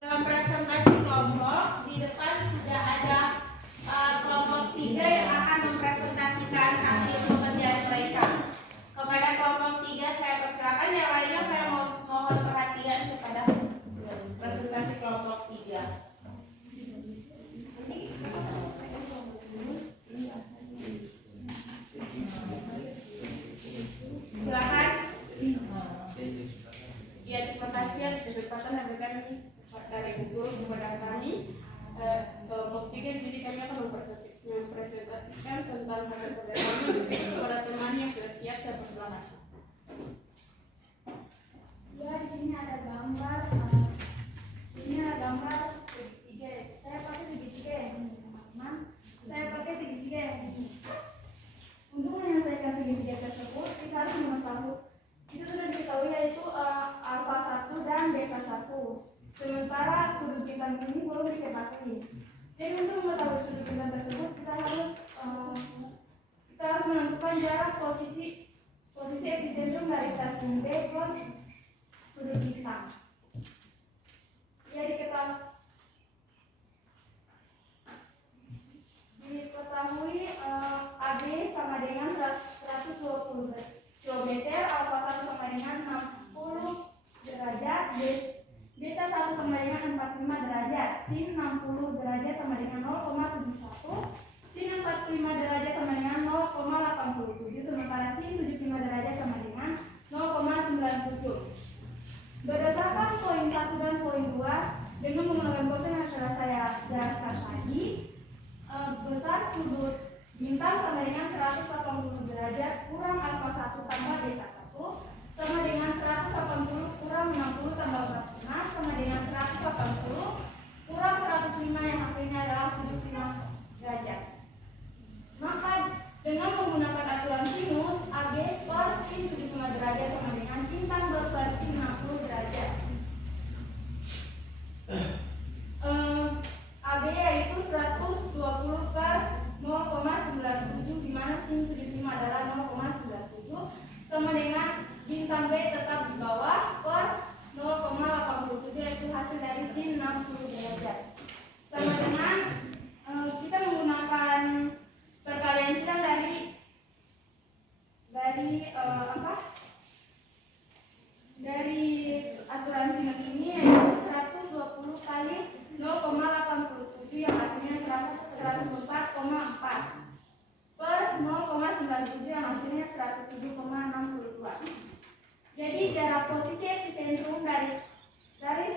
dalam presentasi kelompok, di depan sudah ada kelompok 3 yang akan mempresentasikan hasil pekerjaan mereka. Kepada kelompok 3 saya persilakan, yang lainnya saya mohon perhatian kepada presentasi kelompok 3. Silakan. Ya, terima kasih atas kesempatan yang diberikan dari guru kepada kami. Kelompok 3 di sini kami akan mempresentasikan tentang hasil kerja kami kepada teman yang sudah siap saya persilakan. Ya, di sini ada gambar. Di sini ada gambar segitiga. Saya pakai segitiga yang ini, teman-teman. Saya pakai segitiga yang ini. Untuk menyelesaikan segitiga tersebut, kita harus mengetahui. Itu sudah diketahui yaitu alfa 1 dan beta 1. Sementara sudut bintang ini belum diketahui. Jadi untuk mengetahui sudut bintang tersebut, kita harus menentukan jarak posisi epicentrum dari stasiun B ke sudut bintang. Ya, diketahui AB sama dengan 120 km, alfa 1 sama dengan 60 derajat, beta 1 sama dengan 45 derajat, sin 60 derajat sama dengan 0,71, sin 45 derajat sama dengan 0,87, sementara sin 75 derajat sama dengan 0,97. Berdasarkan poin 1 dan poin 2, dengan menggunakan kosin yang telah saya jelaskan tadi, besar sudut bintang sama dengan 180 derajat kurang alfa 1 tambah beta 1 sama dengan 180 kurang 60 tambah 45 sama dengan 180 kurang 105 yang hasilnya adalah 75 derajat. Maka dengan menggunakan aturan sinus, AB per sin 75 derajat sama dengan bintang per sin 60 derajat. AB yaitu 120 per 0,97, di mana sin 75 adalah 0,97 sama dengan bintang B tetap di bawah per 0,87, yaitu hasil dari sin 60 derajat. Sama dengan kita menggunakan perkalian silang dari aturan sinus ini, yaitu 120 kali 0,87 yang hasilnya 104,4 per 0,97 yang hasilnya 107,62. Jadi jarak posisi epicentrum dari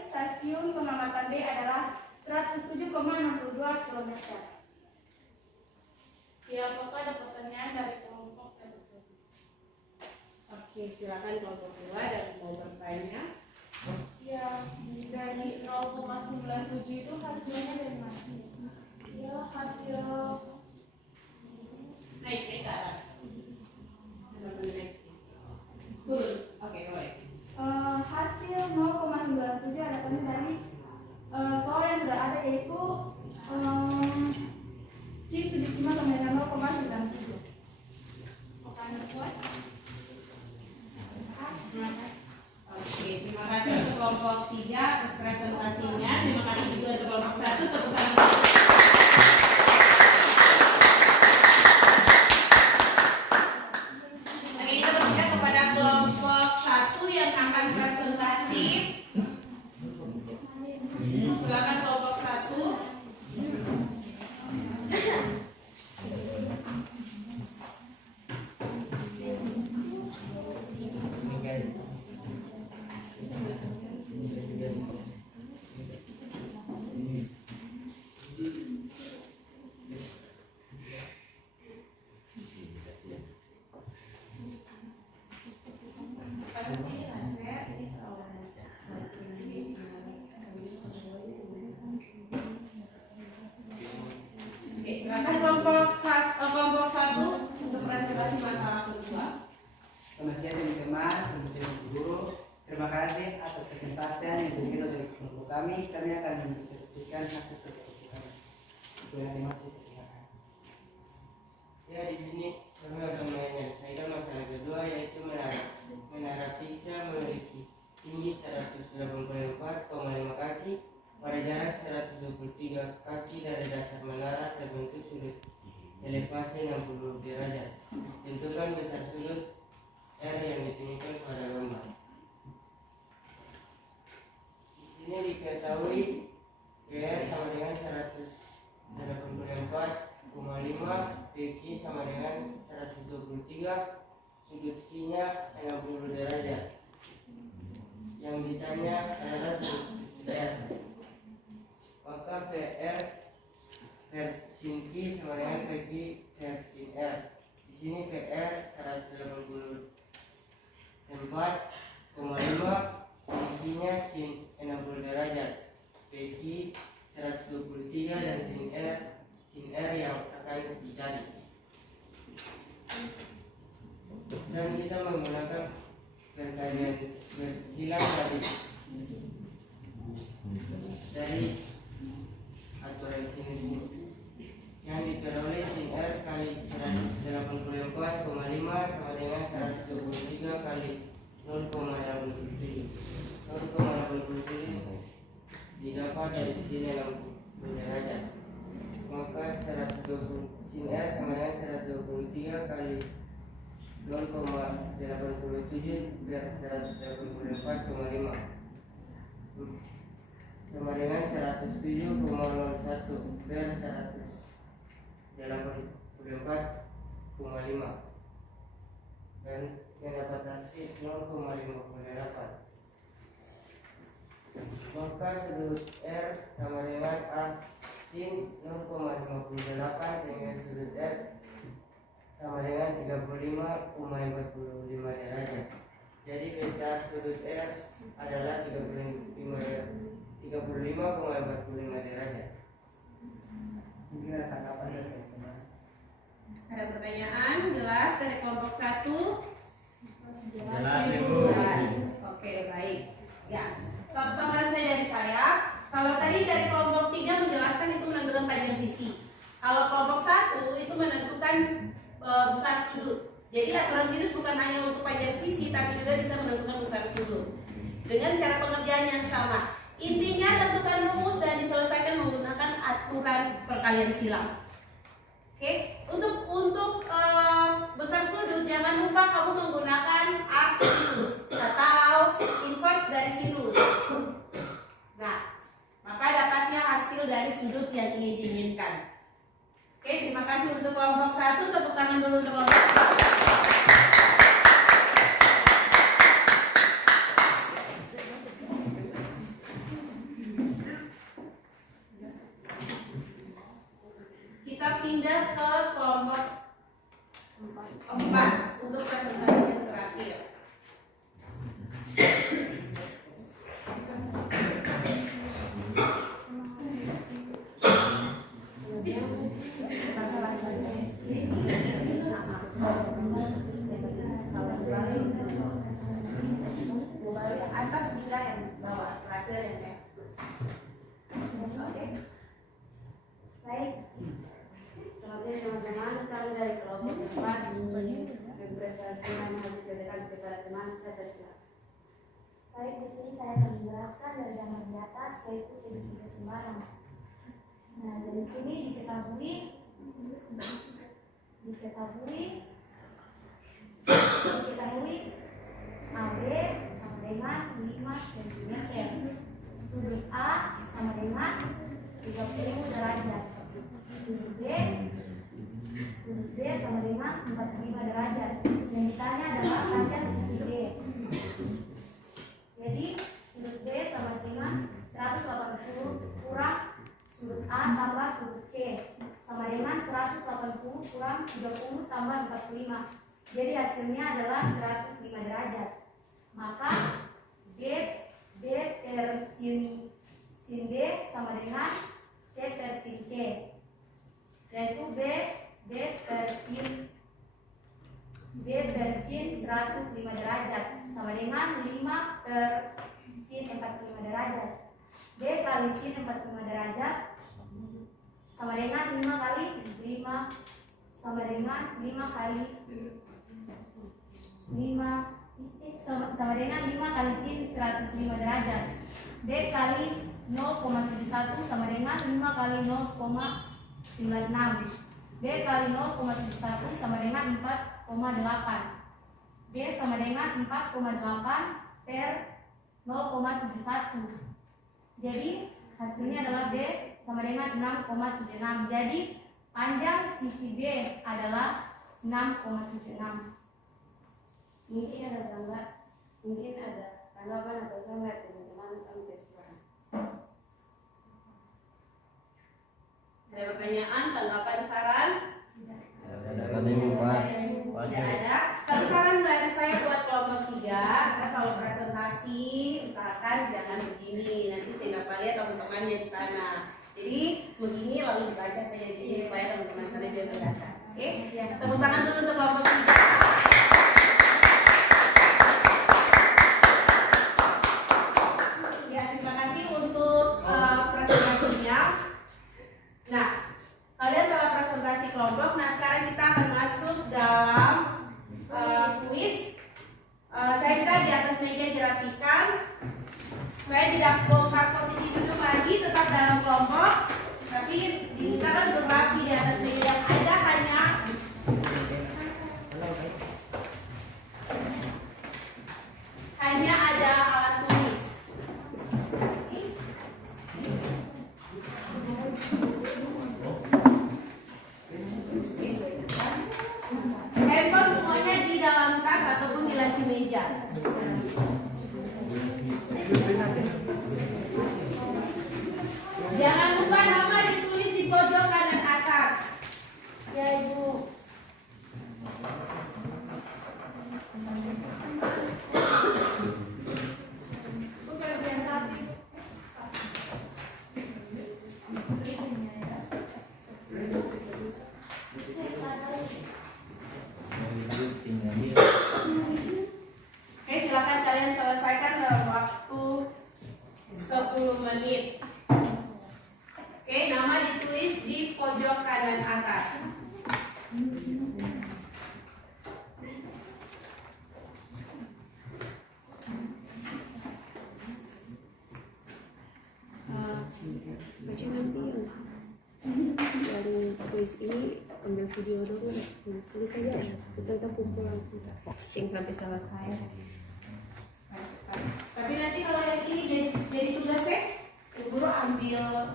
stasiun pengamatan B adalah 107,62 km. Ya, apakah ada pertanyaan dari kelompok tersebut? Oke, silakan kelompok 2 dan mau bertanya. Ya, dari 0,97 itu hasilnya dari mana? Ya, hasil Naik ke atas. Oke, boleh. Hasil 0,97 adalah dari soal yang sudah ada, yaitu sin 75 sama dengan 0,97. Oke, terima kasih untuk kelompok 3 atas presentasinya. Terima kasih juga untuk kelompok 1. Tepuk tangan. Oke, kita berpindah kepada kelompok 1 yang akan presentasi Selamat siang teman-teman, selamat guru. Terima kasih atas kesempatan yang diberikan oleh kelompok kami. Kami akan mendiskusikan hasil kelompok kami. Terima kasih. Ya, di sini kami akan menyelesaikan masalah kedua, yaitu menara Pisa memiliki tinggi 184,5 kaki pada jarak 123 kaki dari dasar menara terbentuk sudut elevasi 60 derajat. Tentukan besar sudut R yang ditunjukkan pada gambar. Di sini diketahui PR sama dengan 184,5, PQ sama dengan 123, sudut Q-nya 60 derajat. Yang ditanya adalah sudut R. Maka PR per sin Q sama dengan PQ per sin R. Di sini PR 184,5, Q-nya sin 60 derajat, PQ 123 dan sin R yang akan dicari. Dan kita menggunakan perkalian bersilang dari aturan sinus ini yang diperoleh sin R kali 184,5 sama dengan 123 kali 0,87. 0,87 didapat dari sin 60 derajat. Maka 120 sin R sama dengan 123 kali 0,87 per 184,5 sama dengan 107,01 per 184,5 dan mendapat hasil 0,58. Maka sudut R sama dengan A sin 0,58 sehingga sudut R sama dengan 35,45 derajat. Jadi besar sudut R adalah 35,45 derajat. Mungkin ada tanggapan dari teman-teman. Ada pertanyaan jelas dari kelompok 1? Jelas, Ibu. Oke, baik. Ya, tambahan saya dari saya. Kalau tadi dari kelompok 3 menjelaskan itu menentukan panjang sisi. Kalau kelompok 1 itu menentukan besar sudut. Jadi aturan sinus bukan hanya untuk panjang sisi, tapi juga bisa menentukan besar sudut. Dengan cara pengerjaan yang sama. Intinya tentukan rumus dan diselesaikan menggunakan aturan perkalian silang. Oke, untuk besar sudut jangan lupa kamu menggunakan arc sinus atau inverse dari sinus. Nah, maka dapatnya hasil dari sudut yang ingin diinginkan. Oke, terima kasih untuk kelompok 1. Tepuk tangan dulu untuk kelompok 1. Kita pindah ke kelompok 4 untuk presentasi yang terakhir. Atas bila yang bawah hasil yang F. Oke. Baik. Selamat siang teman-teman. Kami dari kelompok 4 mempresentasikan hasil kerja kepada teman saya tersilakan. Baik, di sini saya akan menjelaskan dari gambar di atas yaitu segitiga sembarang. Nah, dari sini diketahui AB sama dengan 5 cm. Sudut A sama dengan 30 derajat. Sudut B sama dengan 45 derajat. Yang ditanya adalah panjang sisi B. Jadi sudut B sama dengan 180 kurang sudut A tambah sudut C sama dengan 180 kurang 30 tambah 45. Jadi hasilnya adalah 105 derajat. Maka B per sin B sama dengan C per sin C, yaitu B per sin B per sin 105 derajat sama dengan 5 per sin 45 derajat. B kali sin 45 derajat sama dengan 5 kali 5 sama dengan 5 kali 5 sama dengan 5 kali sin 105 derajat. B kali 0,71 sama dengan 5 kali 0,96. B kali 0,71 sama dengan 4,8. B sama dengan 4,8 per 0,71. Jadi hasilnya adalah B sama dengan 6,76. Jadi panjang sisi B adalah 6,76. Mungkin ada tanggapan atau sangat teman-teman sampai sekarang. Ada pertanyaan, tanggapan, saran? Tidak ada. Satu saran dari saya buat kelompok 3, kalau presentasi usahakan jangan begini, nanti saya dapat lihat teman-temannya di sana. Jadi begini lalu dibaca saja, jadi supaya teman-teman sana juga membaca. Oke? Tepuk tangan dulu untuk kelompok 3. Ya, terima kasih untuk presentasinya. Nah, kalian telah presentasi kelompok. Nah, sekarang kita akan masuk dalam kuis. Saya minta di atas meja dirapikan. Saya tidak bongkar posisi duduk lagi, tetap dalam kelompok. Tapi dimintakan untuk rapi di atas meja. Yang ada hanya ada alat tulis. Handphone semuanya di dalam tas ataupun di laci meja. Jangan lupa nama ditulis di pojok kanan atas. Ya, Ibu. Bukan biar rapi. Oke, silakan kalian selesaikan dalam waktu 10 menit. Oke, nama ditulis di pojok kanan atas. Baca nanti yang kuis ini ambil video dulu, tulis saja ya. Kita kumpul langsung yang sampai selesai. Tapi nanti kalau yang ini jadi tugasnya, guru ambil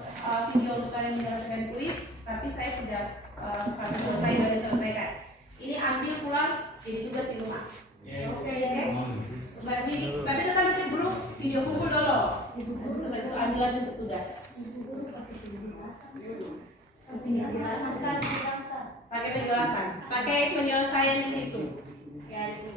video untuk kalian menyelesaikan kuis. Tapi saya sudah sampai selesai dan selesaikan. Ini ambil pulang jadi tugas di rumah. Oke. Tapi tetap baca guru video kumpul dulu. Sebagai guru ambil untuk tugas. Pakai penjelasan, pakai penyelesaian di situ. Ya, Ibu.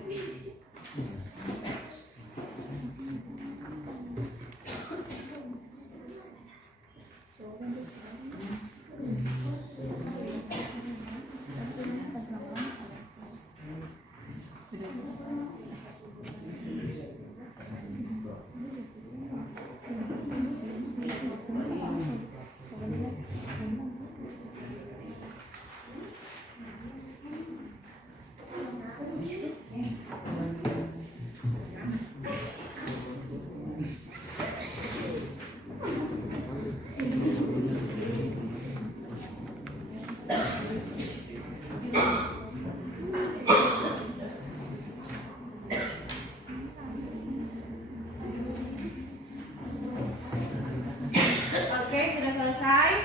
Oke, sudah selesai?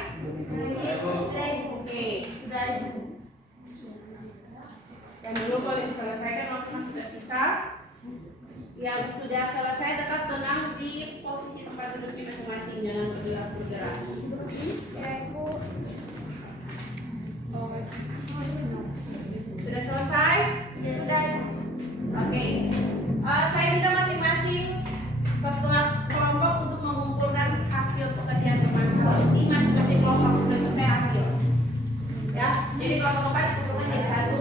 Oke. Dan dulu boleh diselesaikan waktu masih tersisa. Yang sudah selesai tetap tenang di posisi tempat duduknya masing-masing, jangan bergerak-bergerak. Sudah selesai? Sudah. Oke. Saya minta masing-masing ketua kelompok untuk mengumpulkan hasil pekerjaan teman-teman di masing-masing kelompok sebelum saya ambil. Ya, jadi kelompok 4 dikumpulkan jadi 1,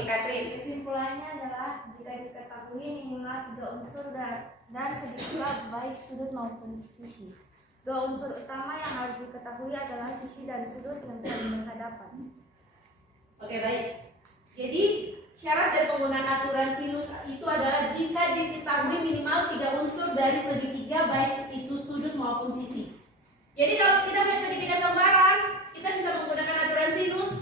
Oke, Katrin. Kesimpulannya adalah jika diketahui minimal 3 unsur dan sedikitlah baik sudut maupun sisi. 2 unsur utama yang harus diketahui adalah sisi dan sudut yang saling berhadapan. Oke, baik. Jadi syarat dari penggunaan aturan sinus itu adalah jika diketahui minimal 3 unsur dari segitiga baik itu sudut maupun sisi. Jadi kalau kita punya segitiga sembarang, kita bisa menggunakan aturan sinus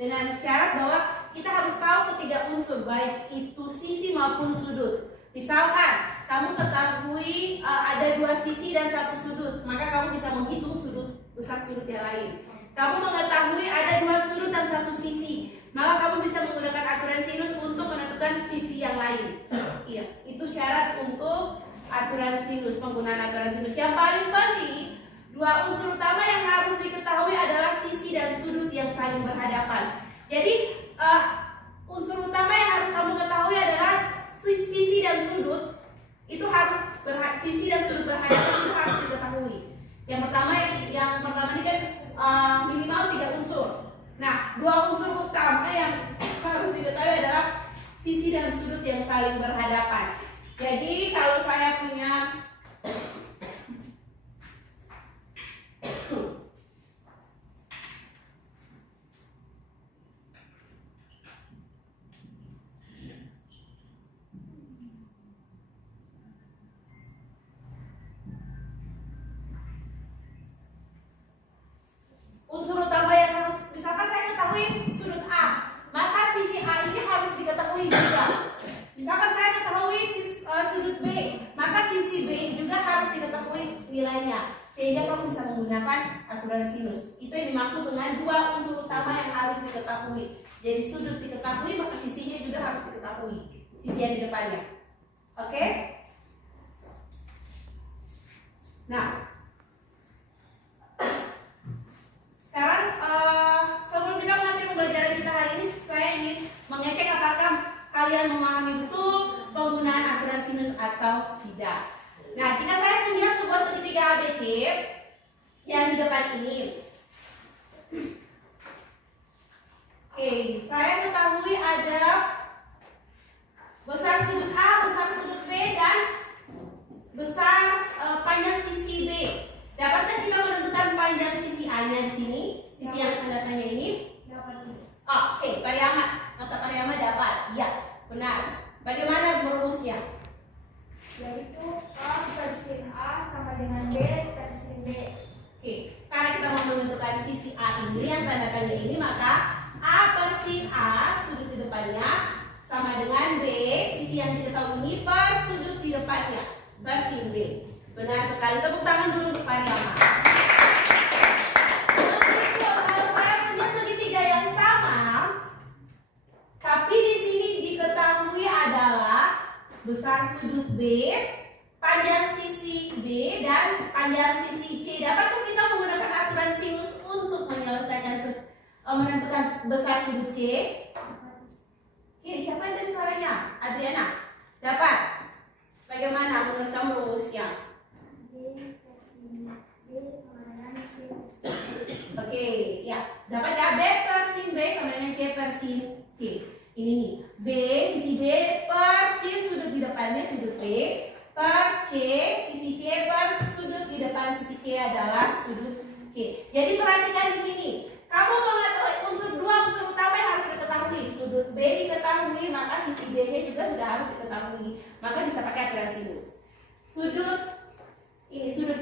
dengan syarat bahwa kita harus tahu ketiga unsur baik itu sisi maupun sudut. Misalkan kamu ketahui ada 2 sisi dan 1 sudut, maka kamu bisa menghitung sudut besar sudut yang lain. Kamu mengetahui ada 2 sudut dan 1 sisi, maka kamu bisa menggunakan aturan sinus untuk menentukan sisi yang lain. Iya, itu syarat untuk aturan sinus, penggunaan aturan sinus. Yang paling penting, 2 unsur utama yang harus diketahui adalah sisi dan sudut yang saling berhadapan. Jadi unsur utama yang harus kamu ketahui adalah sisi dan sudut. Itu harus sisi dan sudut berhadapan itu harus diketahui. Yang pertama ini kan minimal 3 unsur. Nah, 2 unsur utama yang harus diketahui adalah sisi dan sudut yang saling berhadapan. Jadi kalau saya punya unsur utama yang harus, misalkan saya ketahui sudut A, maka sisi A ini harus diketahui juga. Misalkan saya ketahui sudut B, maka sisi B juga harus diketahui nilainya, sehingga kamu bisa menggunakan aturan sinus. Itu yang dimaksud dengan 2 unsur utama yang harus diketahui. Jadi sudut diketahui, maka sisinya juga harus diketahui, sisi yang di depannya. Oke? Nah, sekarang sebelum kita mengakhiri pembelajaran kita hari ini, saya ingin mengecek apakah kalian memahami betul penggunaan aturan sinus atau tidak. Nah, jika saya punya sebuah segitiga ABC yang di depan ini, oke, saya ketahui ada besar sudut A, besar sudut B, dan besar panjang sisi B. Dapatkah kita menentukan panjang sisi A-nya di sini? Sisi yang tanda tanya ini? Oke, Pariyama. Kata Pariyama dapat. Iya, benar. Bagaimana merumusnya? Yaitu A per sin A sama dengan B per sin B. Oke, karena kita mau menentukan sisi A ini yang tanda tanya ini, maka A per sin A sudut di depannya sama dengan B sisi yang diketahui ini per sudut di depannya per sin B. Benar sekali. Tepuk tangan dulu untuk Pariyama. Kalau saya punya segitiga yang sama, tapi di sini diketahui adalah besar sudut B, panjang sisi B, dan panjang sisi C. Dapatkah kita menggunakan aturan sinus untuk menyelesaikan menentukan besar sudut C? Oke, siapa yang tadi suaranya? Adriana? Dapat? Bagaimana menurut kamu rumusnya? Oke, ya. Dapat ya? B per sin B sama dengan C per sin C. Ini nih, B, sisi B per sin sudut di depannya sudut B, per C, sisi C per sudut di depan sisi C adalah sudut C. Jadi perhatikan di sini, kamu mengetahui unsur 2 unsur utama yang harus diketahui. Sudut B diketahui, maka sisi B-nya juga sudah harus diketahui. Maka bisa pakai aturan sinus. Sudut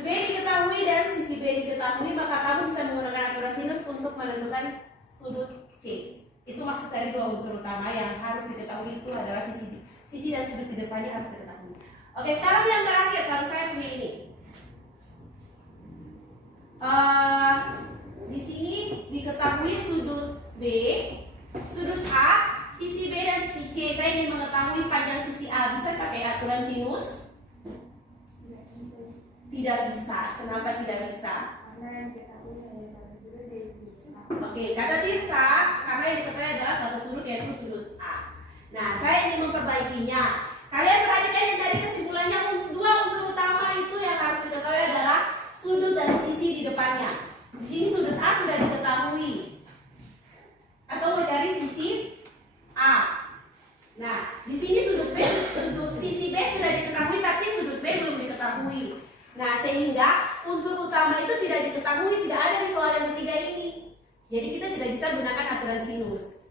B diketahui dan sisi B diketahui, maka kamu bisa menggunakan aturan sinus untuk menentukan sudut C. Itu maksud dari 2 unsur utama yang harus diketahui itu adalah sisi dan sudut di depannya harus diketahui. Oke, sekarang yang terakhir kalau saya punya ini. Di sini diketahui sudut B, sudut A, sisi B dan sisi C. Saya ingin mengetahui panjang sisi A. Bisa pakai aturan sinus? Tidak bisa. Kenapa tidak bisa? Oke, kata Tirsa, karena yang diketahui adalah satu sudut yaitu sudut A. Nah, saya ingin memperbaikinya. Kalian perhatikan yang tadi kesimpulannya 2 unsur utama itu yang harus diketahui adalah sudut dan sisi di depannya. Di sini sudut A sudah diketahui. Atau mau cari sisi A. Nah, sehingga unsur utama itu tidak diketahui, tidak ada di soal yang ketiga ini. Jadi kita tidak bisa gunakan aturan sinus.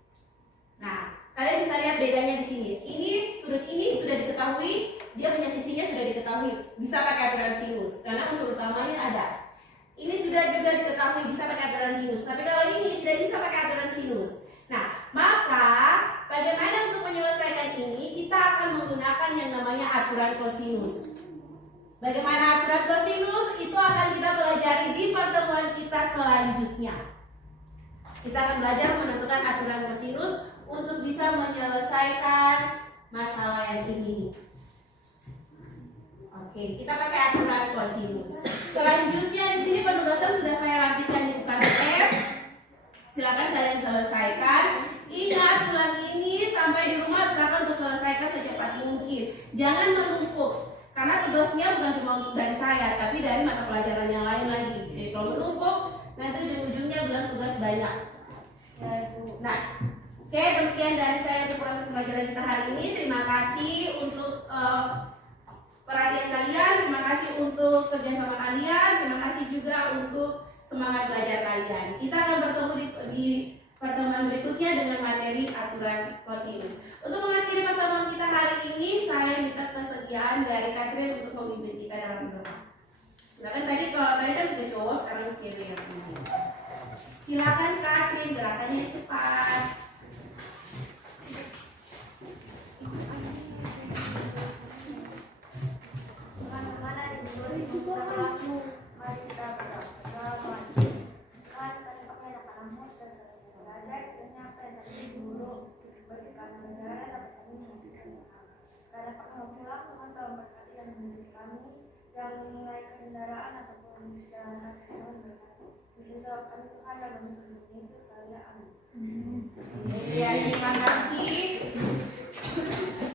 Nah, kalian bisa lihat bedanya di sini. Ini sudut ini sudah diketahui, dia punya sisinya sudah diketahui, bisa pakai aturan sinus karena unsur utamanya ada. Ini sudah juga diketahui bisa pakai aturan sinus. Tapi kalau ini tidak bisa pakai aturan sinus. Nah, maka bagaimana untuk menyelesaikan ini? Kita akan menggunakan yang namanya aturan kosinus. Bagaimana aturan kosinus? Itu akan kita pelajari di pertemuan kita selanjutnya. Kita akan belajar menentukan aturan kosinus untuk bisa menyelesaikan masalah yang ini. Oke, kita pakai aturan kosinus. Selanjutnya di sini penugasan sudah saya rapikan di UKTM. Silakan kalian selesaikan. Ingat bulan ini sampai di rumah usahakan untuk selesaikan secepat mungkin. Jangan menumpuk, karena tugasnya bukan cuma untuk dari saya, tapi dari mata pelajaran yang lain lagi. Jadi kalau menumpuk, nanti ujung-ujungnya bilang tugas banyak. Nah, oke, demikian dari saya untuk proses pembelajaran kita hari ini. Terima kasih untuk perhatian kalian, terima kasih untuk kerjasama kalian, terima kasih juga untuk semangat belajar kalian. Kita akan bertemu di pertemuan berikutnya dengan materi aturan kosinus. Untuk mengakhiri pertemuan kita hari ini, saya minta kesediaan dari Catherine untuk memimpin kita dalam doa. Silakan, kalau tadi kan sudah cowok, sekarang cewek yang ini. Silakan Catherine, gerakannya cepat. Teman-teman ada di 2021, mari kita berdoa. Tuhan, sekali pakai anak-anakmu sudah selesai belajar, kiranya apa yang tadi guru bersihkan negara dapat kami mengerjakan Tuhan. Sekarang Pak mau pulang, Tuhan telah berkati dan mendidik kami yang naik kendaraan ataupun jalan kaki Tuhan berkati. Di situ kami Tuhan dalam nama Yesus saya amin. Ya, terima kasih.